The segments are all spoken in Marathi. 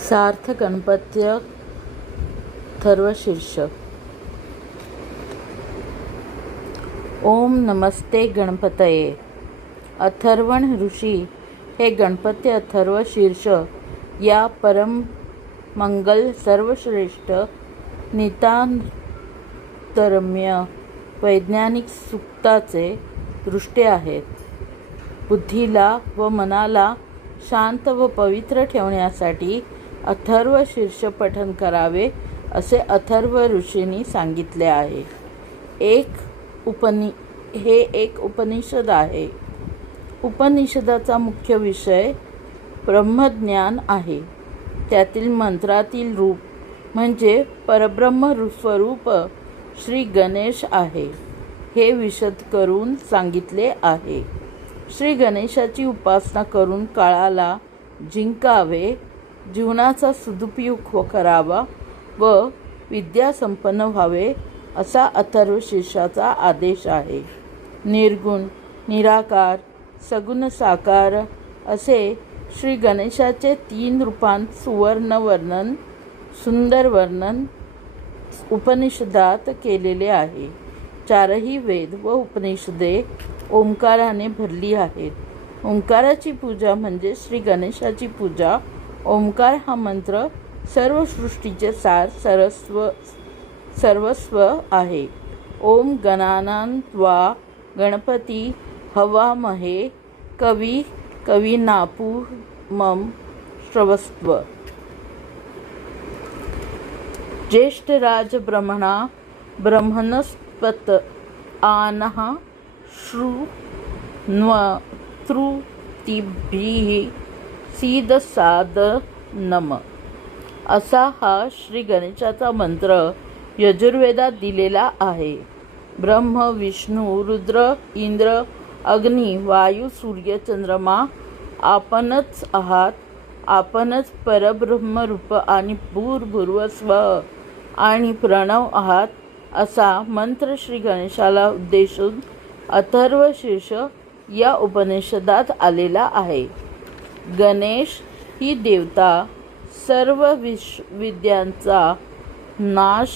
सार्थ गणपत्य अथर्वशीर्ष. ओम नमस्ते गणपतये. अथर्वण ऋषी हे गणपती अथर्वशीर्ष या परम मंगल सर्वश्रेष्ठ नितांतरम्य वैज्ञानिक सूक्ताचे दृष्टे आहेत. बुद्धीला व मनाला शांत व पवित्र ठेवण्यासाठी अथर्वशीर्ष पठन करावे असे अथर्व ऋषींनी सांगितले आहे. हे एक उपनिषद आहे. उपनिषदाचा मुख्य विषय ब्रह्मज्ञान आहे. त्यातील मंत्रातील रूप म्हणजे परब्रह्म स्वरूप श्री गणेश आहे हे विशद करून सांगितले आहे. श्री गणेशाची उपासना करून काळाला जिंकावे, जीवनाचा सदुपयोग करावा व विद्यासंपन्न व्हावे असा अथर्वशीर्षाचा आदेश आहे. निर्गुण, निराकार, सगुण, साकार असे श्री गणेशाचे 3 रूपांत सुंदर वर्णन उपनिषदात केलेले आहे. 4ही वेद व उपनिषदे ओंकाराने भरली आहेत. ओंकाराची पूजा म्हणजे श्री गणेशाची पूजा. ओंकार हा मंत्र सर्व सृष्टीचे सार सर्वस्व आहे. ओम गणानां त्वा गणपती हवामहे कविनापूर्मं श्रवस्व. ज्येष्ठराज ब्रह्मणस्पत आनः शृण्वन्तु सीदसादनम्. असा हा श्री गणेशाचा मंत्र यजुर्वेदात दिलेला आहे. ब्रह्म, विष्णू, रुद्र, इंद्र, अग्नी, वायू, सूर्य, चंद्रमा आपणच आहात. आपणच परब्रह्मरूप आणि भूर्भुवस्व आणि प्रणव आहात असा मंत्र श्री गणेशाला उद्देशून अथर्वशीर्ष या उपनिषदात आलेला आहे. गणेश ही देवता सर्व विद्यांचा नाश,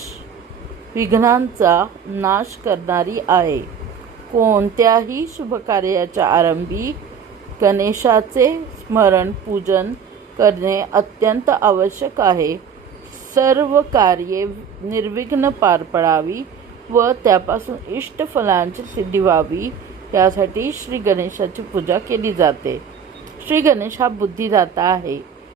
विघ्नांचा नाश करणारी आहे. कोणत्याही शुभकार्याच्या आरंभी गणेशाचे स्मरण पूजन करणे अत्यंत आवश्यक आहे. सर्व कार्ये निर्विघ्न पार पडावी व त्यापासून इष्टफलांची सिद्धी व्हावी यासाठी श्री गणेशाची पूजा केली जाते. श्री गणेश हा बुद्धिदाता आहे.